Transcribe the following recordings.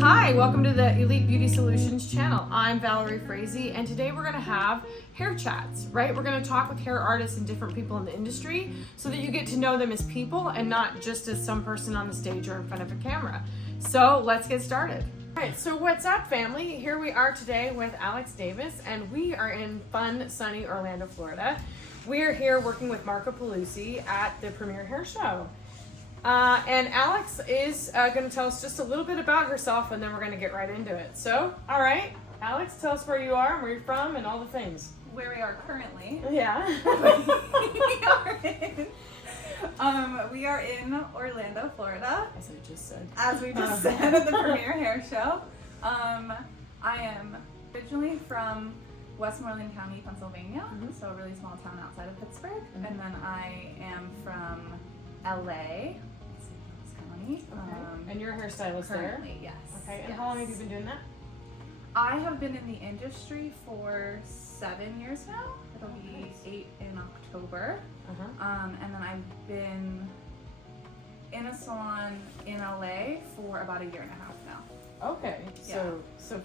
Hi, welcome to the Elite Beauty Solutions channel. I'm Valerie Frazee, and today we're going to have hair chats, right? We're going to talk with hair artists and different people in the industry so that you get to know them as people and not just as some person on the stage or in front of a camera. So let's get started. All right, so what's up, family? Here we are today with Alex Davis, and we are in fun, sunny Orlando, Florida. We are here working with Marco Pelusi at the Premier Hair Show. And Alex is going to tell us just a little bit about herself, and then we're going to get right into it. So, all right, Alex, tell us where you are and where you're from and all the things. Where we are currently. Yeah. We are in Orlando, Florida. As I just said. As we just said at the Premier Hair Show. I am originally from Westmoreland County, Pennsylvania, so a really small town outside of Pittsburgh. And then I am from LA. Okay. And you're a hairstylist currently, there? Yes. Okay, and yes. how long have you been doing that? I have been in the industry for 7 years now. It'll be 8 in October. And then I've been in a salon in LA for about 1.5 years now. Okay, so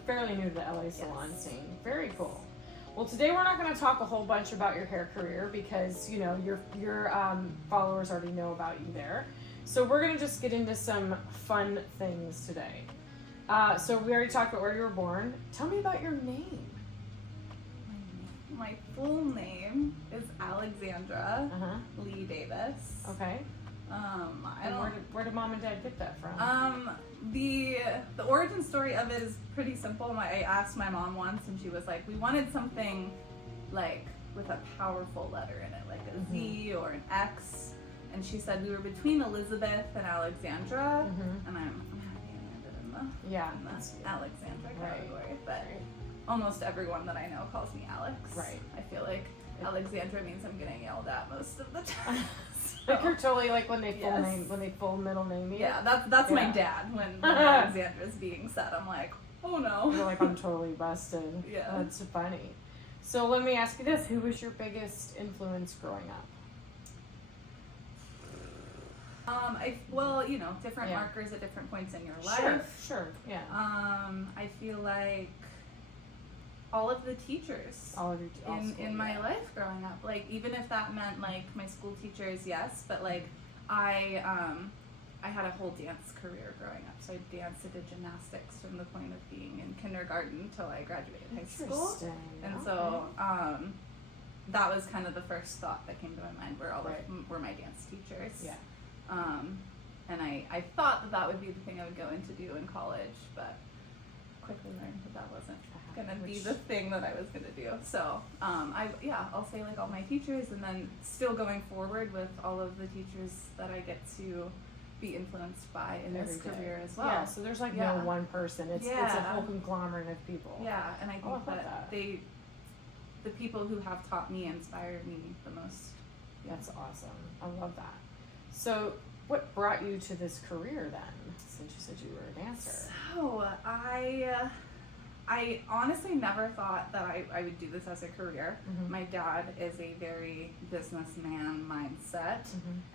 fairly new to the LA salon scene. Very cool. Well, today we're not going to talk a whole bunch about your hair career because, you know, your followers already know about you there. So we're going to just get into some fun things today. So we already talked about where you were born. Tell me about your name. My full name is Alexandra Lee Davis. Okay. Where did mom and dad get that from? The origin story of it is pretty simple. I asked my mom once, and she was like, "We wanted something like with a powerful letter in it, like a Z or an X." And she said we were between Elizabeth and Alexandra, and I'm happy I landed in the Alexandra category. But almost everyone that I know calls me Alex. Right. I feel like Alexandra means I'm getting yelled at most of the time. Like you're totally like when they full middle name you. Yeah, that's my dad when Alexandra's being said. I'm like, oh no. You're like, I'm totally busted. Yeah. That's funny. So let me ask you this: who was your biggest influence growing up? Different markers at different points in your life. Sure, yeah. I feel like all of the teachers in my life growing up, like even if that meant like my school teachers, yes, but like I had a whole dance career growing up, so I danced, I did gymnastics from the point of being in kindergarten till I graduated high school, and so that was kind of the first thought that came to my mind, were my dance teachers. Yeah. And I thought that would be the thing I would go into do in college, but quickly learned that wasn't gonna be the thing that I was gonna do. So I'll say like all my teachers, and then still going forward with all of the teachers that I get to be influenced by in this career as well. Yeah, so there's like no one person. It's a whole conglomerate of people. Yeah, and I think that the people who have taught me inspired me the most. That's awesome. I love that. So what brought you to this career then, since you said you were a dancer? So I honestly never thought that I would do this as a career. My dad is a very businessman mindset,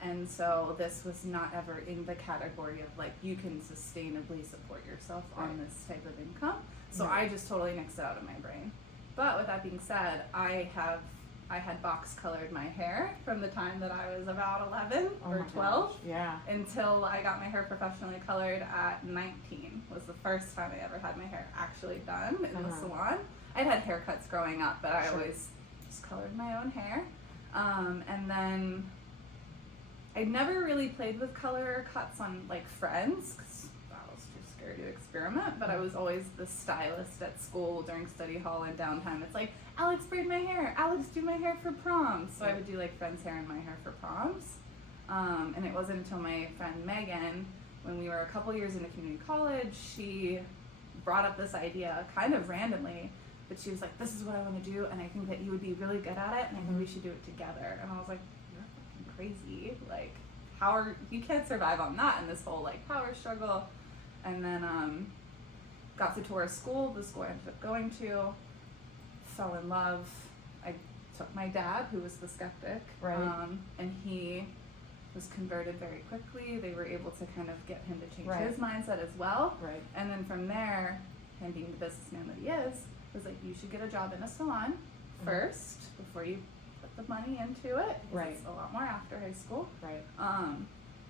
and so this was not ever in the category of like you can sustainably support yourself on this type of income. So I just totally nixed it out of my brain. But with that being said, I had box colored my hair from the time that I was about 11 or 12 until I got my hair professionally colored at 19 was the first time I ever had my hair actually done in the salon. I'd had haircuts growing up, but I always just colored my own hair. And then I never really played with color cuts on like friends because I was too scared to experiment, but I was always the stylist at school during study hall and downtime. It's like, Alex, braid my hair. Alex, do my hair for proms. So I would do like friends' hair and my hair for proms. And it wasn't until my friend Megan, when we were a couple years into community college, she brought up this idea kind of randomly, but she was like, this is what I want to do, and I think that you would be really good at it, and I think we should do it together. And I was like, you're fucking crazy. Like, you can't survive on that in this whole like power struggle. And then got to tour a school, the school I ended up going to, fell in love. I took my dad, who was the skeptic, and he was converted very quickly. They were able to kind of get him to change Right. his mindset as well. Right. And then from there, him being the businessman that he is, was like, you should get a job in a salon first before you put the money into it. Because Right. It's a lot more after high school. Right.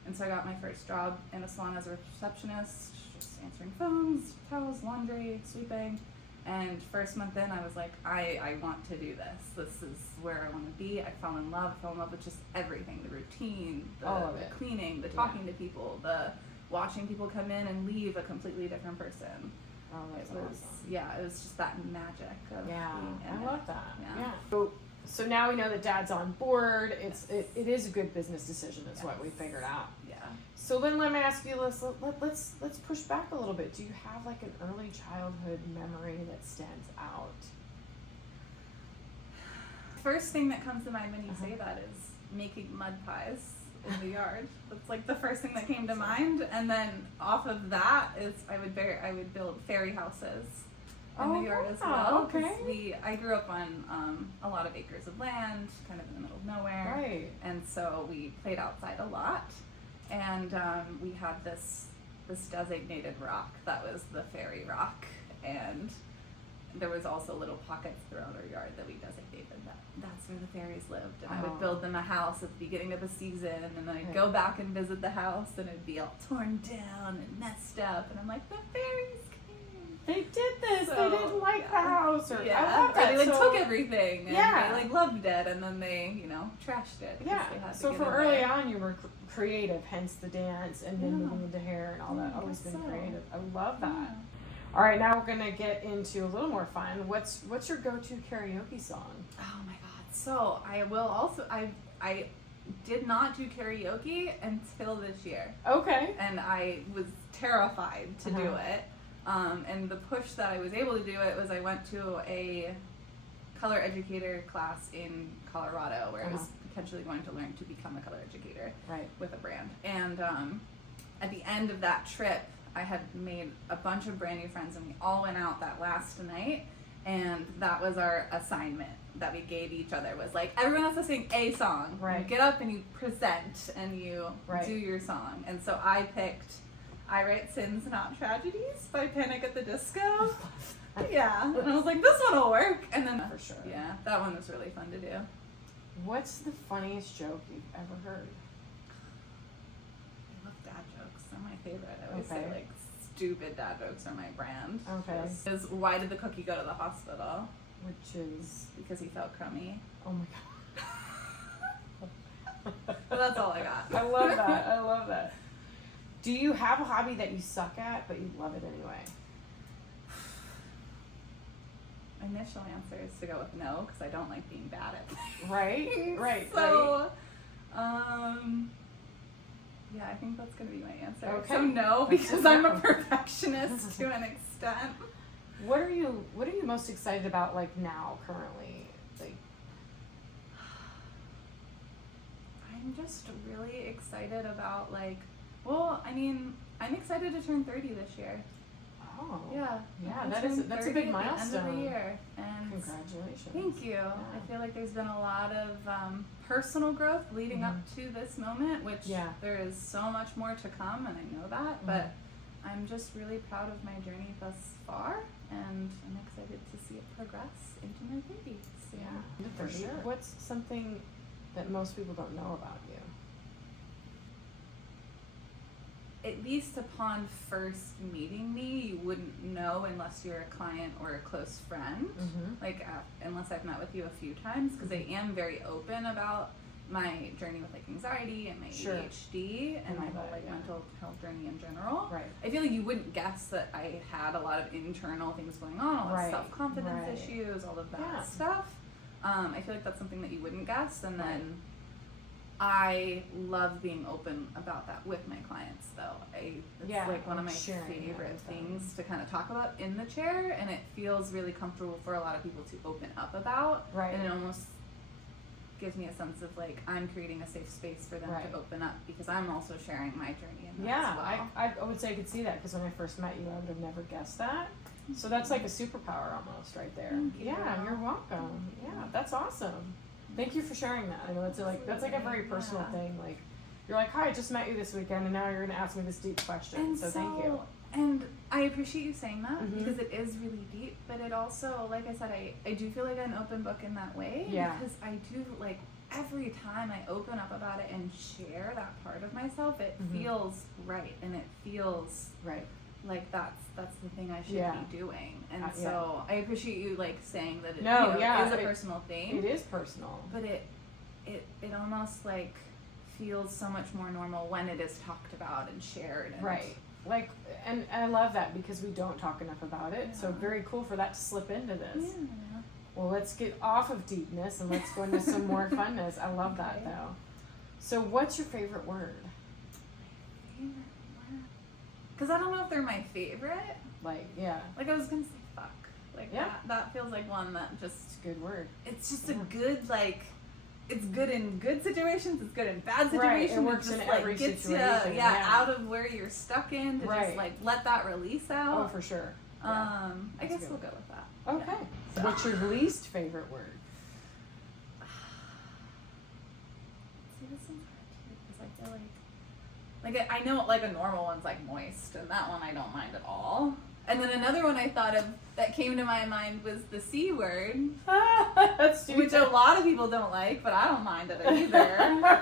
And so I got my first job in a salon as a receptionist, just answering phones, towels, laundry, sweeping. And first month in, I was like, I want to do this. This is where I want to be. I fell in love with just everything, the routine, All of the it. cleaning, the talking to people, the watching people come in and leave a completely different person. Oh, that's It was, awesome. yeah, it was just that magic of Yeah, being in I it. love that. Yeah. Yeah. So now we know that Dad's on board. It is a good business decision. Is what we figured out. Yeah. So then let me ask you, let's push back a little bit. Do you have like an early childhood memory that stands out? First thing that comes to mind when you say that is making mud pies in the yard. That's like the first thing that came to mind. And then off of that is I would build fairy houses in the yard as well. 'Cause I grew up on a lot of acres of land, kind of in the middle of nowhere. Right. And so we played outside a lot. And we had this designated rock that was the fairy rock. And there was also little pockets throughout our yard that we designated that's where the fairies lived. And I would build them a house at the beginning of a season, and then I'd go back and visit the house, and it'd be all torn down and messed up. And I'm like, the fairies came. They did this. So, they didn't like the house, or Yeah, I love or that. they like So- took everything, and Yeah. they like loved it, and then they, trashed it. because Yeah. they had to So get from away. early on, you were creative, hence the dance, and then Yeah. moving into hair and all that. I Always guess been so. creative. I love that. Yeah. All right, now we're gonna get into a little more fun. What's your go-to karaoke song? Oh my god. So I will also I did not do karaoke until this year. Okay. And I was terrified to do it. And the push that I was able to do it was I went to a color educator class in Colorado where I was potentially going to learn to become a color educator with a brand. And at the end of that trip, I had made a bunch of brand new friends, and we all went out that last night, and that was our assignment that we gave each other, was like, everyone has to sing a song. Right. You get up and you present and you do your song. And so I picked I Write Sins Not Tragedies by Panic at the Disco. Yeah. And I was like, this one will work. And then For sure. yeah, that one was really fun to do. What's the funniest joke you've ever heard? I love dad jokes. They're my favorite. I always say Okay. like stupid dad jokes are my brand. Okay. Is why did the cookie go to the hospital? Which is, Because he felt crummy. oh my god. But that's all I got. I love that. I love that. Do you have a hobby that you suck at, but you love it anyway? My initial answer is to go with no, because I don't like being bad at things. Right? Right. So, yeah, I think that's gonna be my answer. Okay. So no, because I'm a perfectionist to an extent. What are you most excited about, like, now, currently? Like, I'm just really excited about, like, well, I mean, I'm excited to turn 30 this year. oh. Yeah. Yeah, I that's turned a 30 big at the end of milestone. the year, and Congratulations. thank you. I feel like there's been a lot of personal growth leading up to this moment, which there is so much more to come, and I know that, but I'm just really proud of my journey thus far, and I'm excited to see it progress into my 30s. So, Yeah, for sure. What's something that most people don't know about you? At least upon first meeting me, you wouldn't know unless you're a client or a close friend. Like, unless I've met with you a few times, because I am very open about my journey with, like, anxiety and my ADHD and my whole, like, mental health journey in general. Right. I feel like you wouldn't guess that I had a lot of internal things going on, all the self-confidence issues, all of that stuff. I feel like that's something that you wouldn't guess, and then I love being open about that with my clients, though. It's like one of my favorite things to kind of talk about in the chair, and it feels really comfortable for a lot of people to open up about. Right. And it almost gives me a sense of, like, I'm creating a safe space for them to open up, because I'm also sharing my journey in that as well. I would say I could see that, because when I first met you, I would have never guessed that. So that's like a superpower almost right there. Thank you. Yeah, you're welcome. Yeah, that's awesome. Thank you for sharing that. I know that's like a very personal thing. Like, you're like, hi, I just met you this weekend, and now you're going to ask me this deep question. And so thank you. And I appreciate you saying that Mhm. because it is really deep, but it also, like I said, I do feel like an open book in that way. Yeah. Because I do, like, every time I open up about it and share that part of myself, it Mhm. feels right, and it feels Right. like that's the thing I should Yeah. be doing. And Yeah. so I appreciate you, like, saying that it No, is yeah, a personal thing. It is personal. But it almost, like, feels so much more normal when it is talked about and shared. And Right. Like, and I love that because we don't talk enough about it. So Yeah. very cool for that to slip into this. Yeah. Well, let's get off of deepness and let's go into some more funness. I love that Okay. though. So what's your favorite word? Because I don't know if they're my favorite. Like, yeah, Like, I was gonna say fuck. Like, Yeah. that feels like one that just, it's a good word. it's just a Yeah. good, like, it's good in good situations, it's good in bad Right, it situations. works just, in like, every gets situation, you, yeah. out of where you're stuck in to Right. just, like, let that release out. Oh, for sure. Yeah. I That's guess good. we'll go with that. Okay. Yeah. What's your least favorite word? See, this one's hard too, because I feel like I know, like, a normal one's like moist, and that one I don't mind at all. And then another one I thought of that came to my mind was the C word, That's which a lot of people don't like, but I don't mind it either.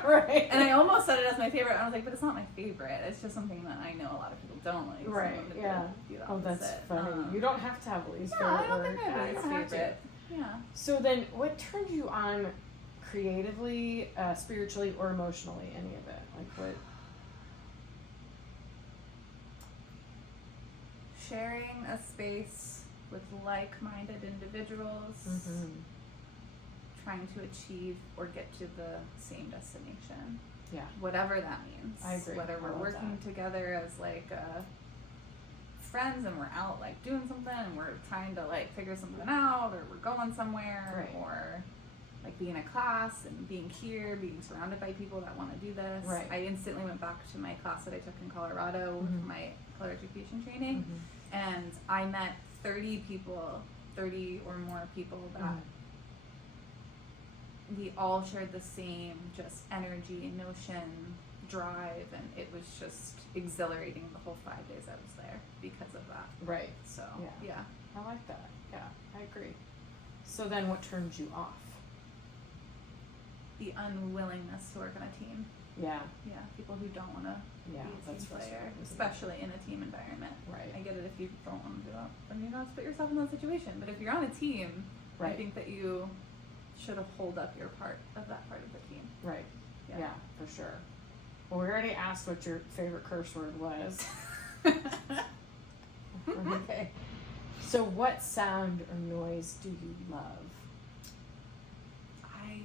Right. And I almost said it as my favorite. I was like, but it's not my favorite. It's just something that I know a lot of people don't like. So Right, I'm gonna yeah. do the Oh, that's opposite. funny. You don't have to have a least No, favorite I don't word. think I have Yeah, a you least don't have to. favorite. Yeah. So then, what turned you on creatively, spiritually, or emotionally? Any of it? Like what? Sharing a space with like-minded individuals, Mm-hmm. trying to achieve or get to the same destination, Yeah. whatever that means. I agree. Whether I we're love working that. together as, like, friends and we're out, like, doing something and we're trying to, like, figure something out, or we're going somewhere, Right. or, like, being in a class and being here, being surrounded by people that want to do this. Right. I instantly went back to my class that I took in Colorado Mhm. for my color education training, Mhm. and I met 30 people, 30 or more people that Mhm. we all shared the same just energy, notion, drive, and it was just exhilarating the whole 5 days I was there because of that. Right. So, Yeah. yeah. I like that. Yeah, I agree. So then, what turns you off? The unwillingness to work on a team. Yeah. Yeah, people who don't want to Yeah, be a that's team player, frustrating, isn't it? especially in a team environment. Right. I get it if you don't want to do it, then you don't have to put yourself in that situation. But if you're on a team, I Right. think that you should have hold up your part of that part of the team. Right. Yeah. Yeah, for sure. Well, we already asked what your favorite curse word was. Okay. So, what sound or noise do you love? I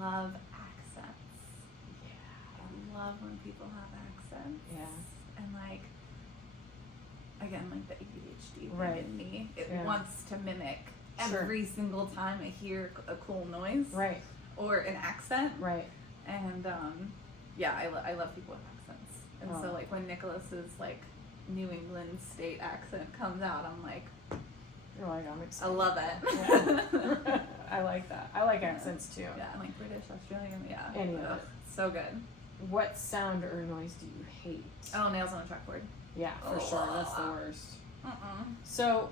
love accents. Yeah. I love when people have accents. Yeah. And, like, again, like the ADHD thing Right. in me, it Yeah. wants to mimic Sure. every single time I hear a cool noise Right. or an accent. Right. And yeah, I love people with accents. And Oh. so, like, when Nicholas's, like, New England state accent comes out, I'm like, You're like, I'm I excited. love it. Yeah. I like that. I like Yeah. accents too. Yeah, I'm like British, Australian, yeah. Any of Ugh, it. so good. What sound or noise do you hate? Oh, nails on a chalkboard. Yeah, for sure. That's the worst. So,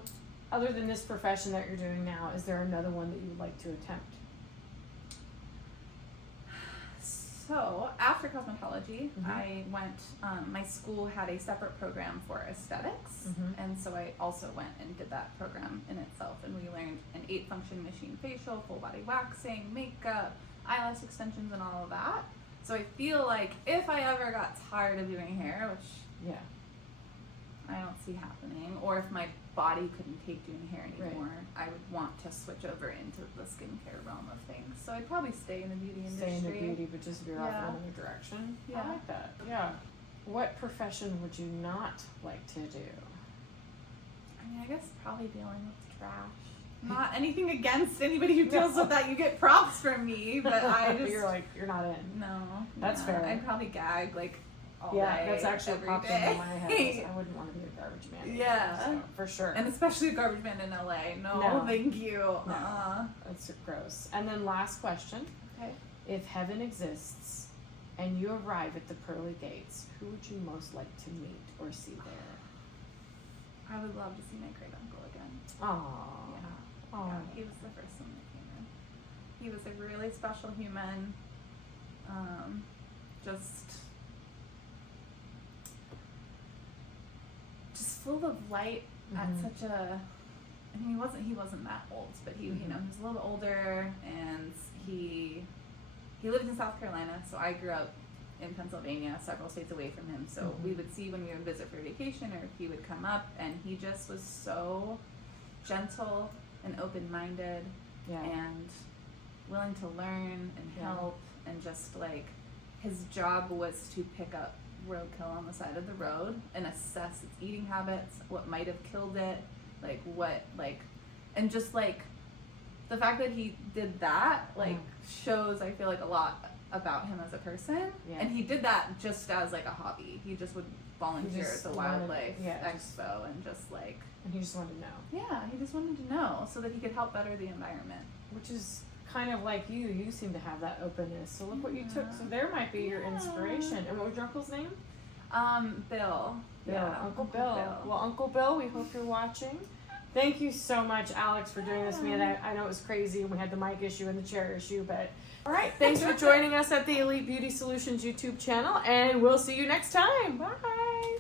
other than this profession that you're doing now, is there another one that you would like to attempt? So, after cosmetology, Mhm. I went, my school had a separate program for aesthetics, Mhm. and so I also went and did that program in itself, and we learned an 8-function machine facial, full body waxing, makeup, eyelash extensions, and all of that. So I feel like if I ever got tired of doing hair, which Yeah. I don't see happening, or if my body couldn't take doing hair anymore, I would want to switch over into the skincare realm of things. So I'd probably stay in the beauty industry. Stay in the beauty, but just veer off in Yeah. another direction. I Yeah. like that. Yeah. What profession would you not like to do? I mean, I guess probably dealing with trash. Not anything against anybody who deals with that. You get props from me, but I just You're like, you're not in. no. That's yeah, fair. I'd probably gag like all Yeah, day. that's actually every popped day. into my head. I wouldn't want to be a garbage man. either, Yeah. so, for sure. And especially a garbage man in LA. No, No. thank you. That's gross. And then last question. Okay. If heaven exists and you arrive at the pearly gates, who would you most like to meet or see there? I would love to see my great uncle again. Aww. Yeah. Aww. Yeah, he was the first one that came in. He was a really special human. Just full of light at such a. I mean, he wasn't that old, but he, you know, he was a little bit older, and he lived in South Carolina, so I grew up in Pennsylvania, several states away from him. So we would see when we would visit for vacation, or he would come up, and he just was so gentle and open-minded and willing to learn and help, and just like his job was to pick up roadkill on the side of the road and assess its eating habits, what might have killed it, and just like the fact that he did that shows, I feel like, a lot about him as a person. And he did that just as like a hobby. He just would volunteer at the wildlife expo and just like, and he just wanted to know. Yeah, he just wanted to know so that he could help better the environment. Which is kind of like you. You seem to have that openness. So look what you took. So there might be your inspiration. And what was your uncle's name? Bill. Yeah, Uncle Bill. Well, Uncle Bill, we hope you're watching. Thank you so much, Alex, for doing this, man. I know it was crazy, and we had the mic issue and the chair issue, but all right. Thanks for joining us at the Elite Beauty Solutions YouTube channel, and we'll see you next time. Bye.